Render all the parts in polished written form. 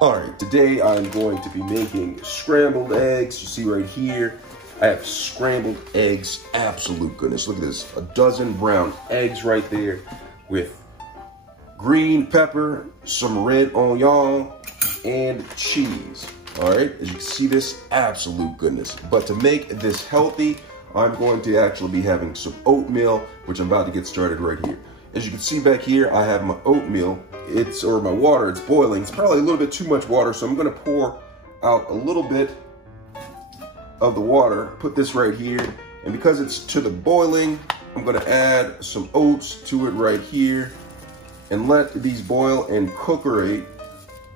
Alright, today I'm going to be making scrambled eggs. You see right here, I have scrambled eggs. Absolute goodness. Look at this. A dozen brown eggs right there with green pepper, some red onion, and cheese. Alright, as you can see this, absolute goodness. But to make this healthy, I'm going to actually be having some oatmeal, which I'm about to get started right here. As you can see back here, I have my oatmeal. Or my water, it's boiling. It's probably a little bit too much water, so I'm gonna pour out a little bit of the water, put this right here, and because it's to the boiling, I'm gonna add some oats to it right here and let these boil and cookerate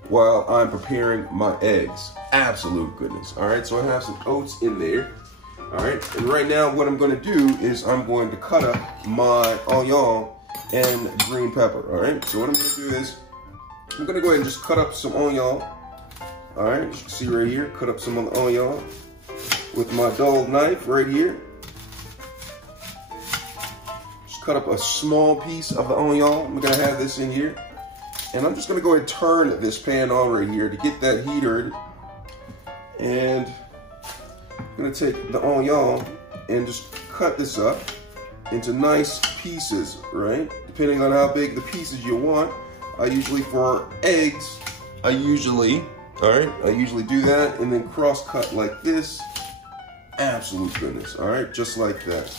while I'm preparing my eggs. Absolute goodness. All right, so I have some oats in there. All right, and right now what I'm gonna do is I'm going to cut up my onion and green pepper. All right, so what I'm gonna do is I'm gonna go ahead and just cut up some onion. All right, as you can see right here, cut up some of the onion with my dull knife right here. Just cut up a small piece of the onion. I'm gonna have this in here, and I'm just gonna go ahead and turn this pan on right here to get that heated. And I'm gonna take the onion and just cut this up into nice pieces, right? Depending on how big the pieces you want. I usually, for eggs, I usually do that and then cross cut like this. Absolute goodness, all right? Just like that.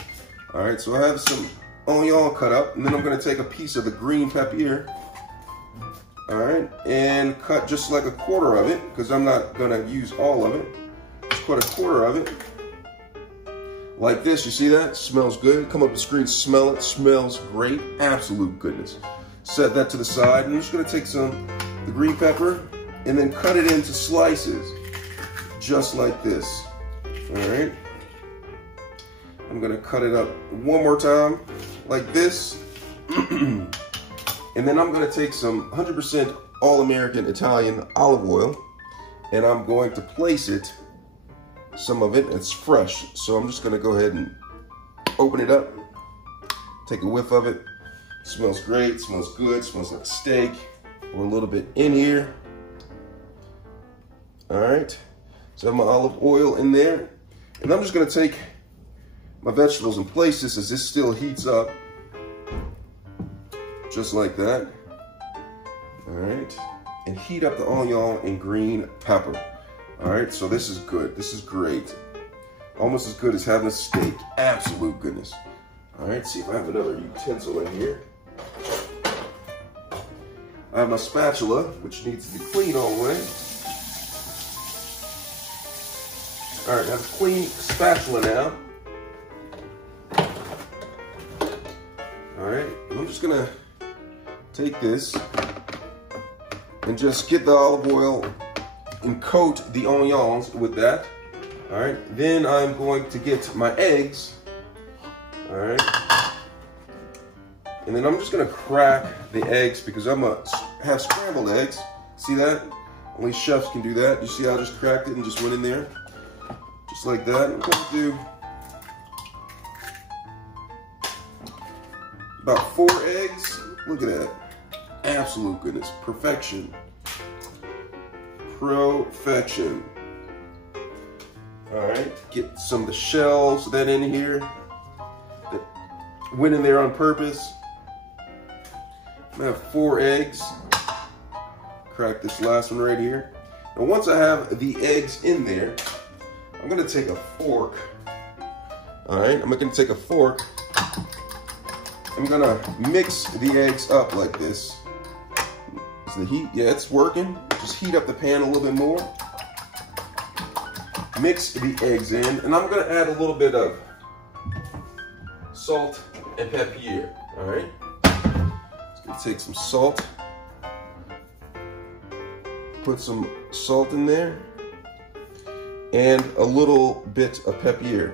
All right, so I have some onion cut up, and then I'm gonna take a piece of the green pepper here, all right, and cut just like a quarter of it, because I'm not gonna use all of it. Just cut a quarter of it. Like this, you see that? Smells good. Come up the screen, smell it. Smells great. Absolute goodness. Set that to the side. And I'm just gonna take the green pepper and then cut it into slices, just like this. All right. I'm gonna cut it up one more time, like this. And then I'm gonna take some 100% All-American Italian olive oil, and I'm going to place it, some of it, it's fresh, so I'm just gonna go ahead and open it up, take a whiff of it. Smells great, smells good, smells like steak. Pour a little bit in here. All right, so I have my olive oil in there, and I'm just gonna take my vegetables and place this as this still heats up, just like that. All right, and heat up the onion and green pepper. All right, so this is good. This is great. Almost as good as having a steak. Absolute goodness. All right, see if I have another utensil in here. I have my spatula, which needs to be clean all the way. All right, I have a clean spatula now. All right, I'm just gonna take this and just get the olive oil and coat the onions with that. All right, then I'm going to get my eggs. All right, and then I'm just gonna crack the eggs because I'm gonna have scrambled eggs. See that? Only chefs can do that. You see how I just cracked it and just went in there? Just like that. I'm gonna do about 4 eggs. Look at that. Absolute goodness. Perfection. Perfection. All right, get some of the shells that in here that went in there on purpose. I'm gonna have 4 eggs. Crack this last one right here. And once I have the eggs in there, I'm gonna take a fork. All right, I'm gonna take a fork. I'm gonna mix the eggs up like this. Is the heat? Yeah, it's working. Just heat up the pan a little bit more. Mix the eggs in, and I'm gonna add a little bit of salt and pepper here, all right? Just gonna take some salt, put some salt in there, and a little bit of pepper.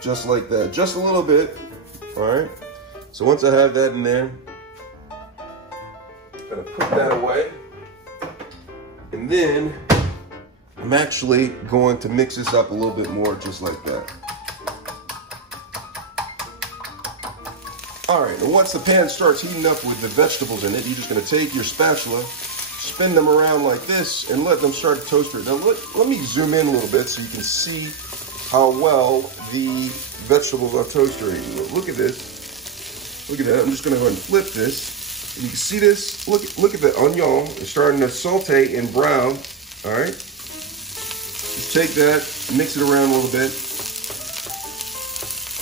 Just like that, just a little bit, all right? So once I have that in there, I'm gonna put that away. And then I'm actually going to mix this up a little bit more, just like that. All right, and once the pan starts heating up with the vegetables in it, you're just gonna take your spatula, spin them around like this, and let them start to toast. Now let me zoom in a little bit so you can see how well the vegetables are toasted. Look at this. Look at that. I'm just gonna go ahead and flip this. And you can see this. Look at the onion. It's starting to saute and brown. All right. Just take that, mix it around a little bit.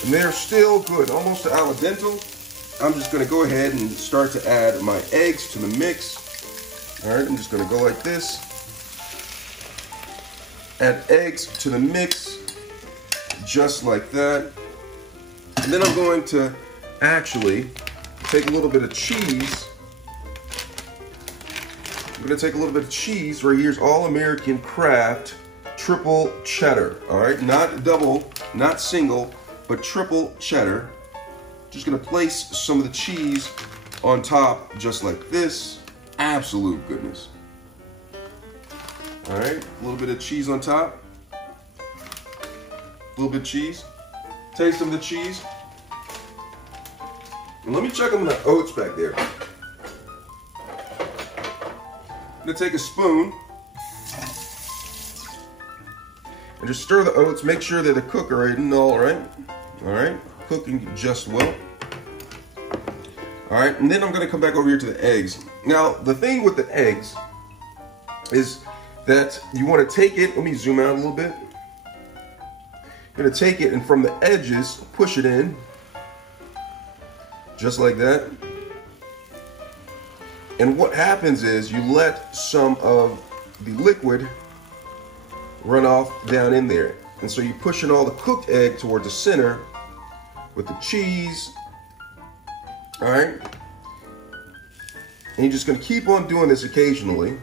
And they're still good, almost al dente. I'm just gonna go ahead and start to add my eggs to the mix. All right, I'm just gonna go like this. Add eggs to the mix, just like that. And then I'm going to actually take a little bit of cheese. I'm gonna take a little bit of cheese right here's All American Kraft triple cheddar. All right, not double, not single, but triple cheddar. Just gonna place some of the cheese on top, just like this. Absolute goodness. All right, a little bit of cheese on top. A little bit of cheese. Taste some of the cheese. And let me check on the oats back there. I'm gonna take a spoon and just stir the oats. Make sure that they're cookerating all right. All right, cooking just well. All right, and then I'm gonna come back over here to the eggs. Now, the thing with the eggs is that you wanna take it, let me zoom out a little bit. You're gonna take it and from the edges, push it in, just like that. And what happens is you let some of the liquid run off down in there. And so you're pushing all the cooked egg towards the center with the cheese. All right, and you're just gonna keep on doing this occasionally.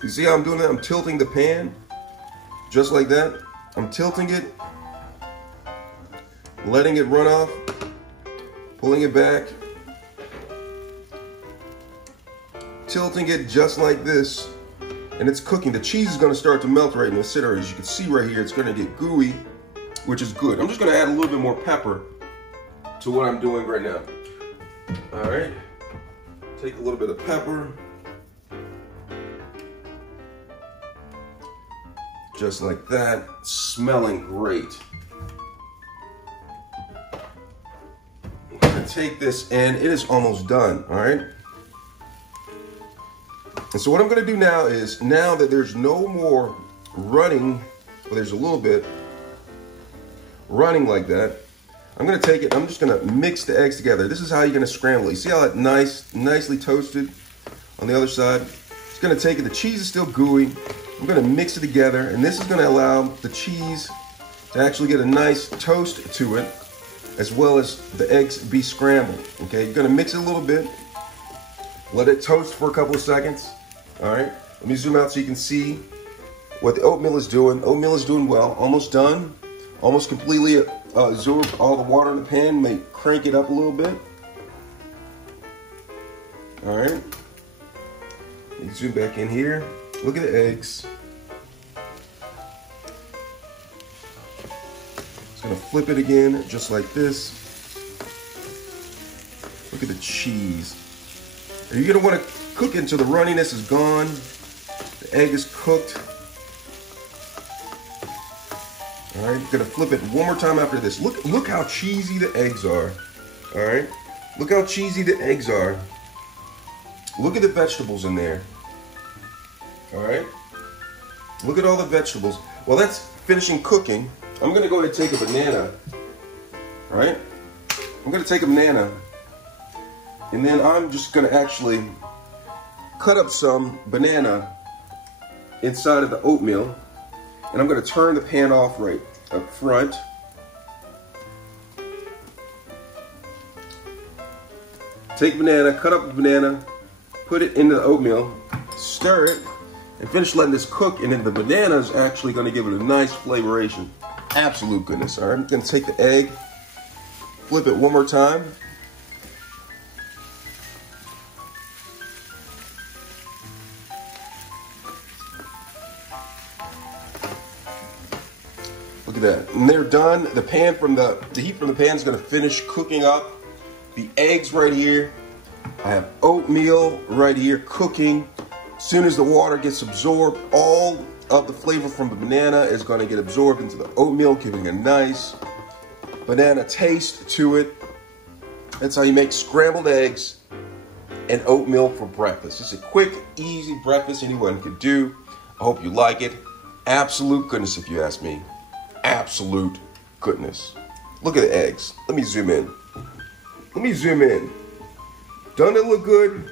You see how I'm doing that? I'm tilting the pan, just like that. I'm tilting it, letting it run off, pulling it back, tilting it just like this, and it's cooking. The cheese is gonna start to melt right in the center. As you can see right here, it's gonna get gooey, which is good. I'm just gonna add a little bit more pepper to what I'm doing right now. All right, take a little bit of pepper, just like that, smelling great. I'm gonna take this and it is almost done, all right? And so what I'm gonna do now is, now that there's no more running, well, there's a little bit running like that, I'm gonna take it, I'm just gonna mix the eggs together. This is how you're gonna scramble it. You see how it's nicely toasted on the other side? It's gonna take it, the cheese is still gooey. I'm gonna mix it together, and this is gonna allow the cheese to actually get a nice toast to it, as well as the eggs be scrambled, okay? You're gonna mix it a little bit, let it toast for a couple of seconds, all right? Let me zoom out so you can see what the oatmeal is doing. Oatmeal is doing well, almost done, almost completely absorbed all the water in the pan. May crank it up a little bit. All right. Let me zoom back in here. Look at the eggs. Just gonna flip it again, just like this. Look at the cheese. You're gonna want to cook it until the runniness is gone. The egg is cooked. All right, you're gonna flip it one more time after this. Look how cheesy the eggs are. All right, look how cheesy the eggs are. Look at the vegetables in there. All right, look at all the vegetables. Well, that's finishing cooking. I'm gonna go ahead and take a banana. All right, I'm gonna take a banana, and then I'm just gonna actually cut up some banana inside of the oatmeal. And I'm gonna turn the pan off right up front. Take banana, cut up a banana, put it into the oatmeal, stir it, and finish letting this cook. And then the banana is actually gonna give it a nice flavoration. Absolute goodness, all right? I'm gonna take the egg, flip it one more time. Look at that, and they're done. The pan from the heat from the pan is gonna finish cooking up the eggs right here. I have oatmeal right here cooking. As soon as the water gets absorbed, all of the flavor from the banana is going to get absorbed into the oatmeal, giving a nice banana taste to it. That's how you make scrambled eggs and oatmeal for breakfast. It's a quick, easy breakfast anyone could do. I hope you like it. Absolute goodness, if you ask me. Absolute goodness. Look at the eggs. Let me zoom in. Let me zoom in. Doesn't it look good?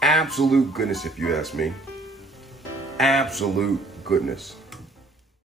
Absolute goodness, if you ask me. Absolute goodness.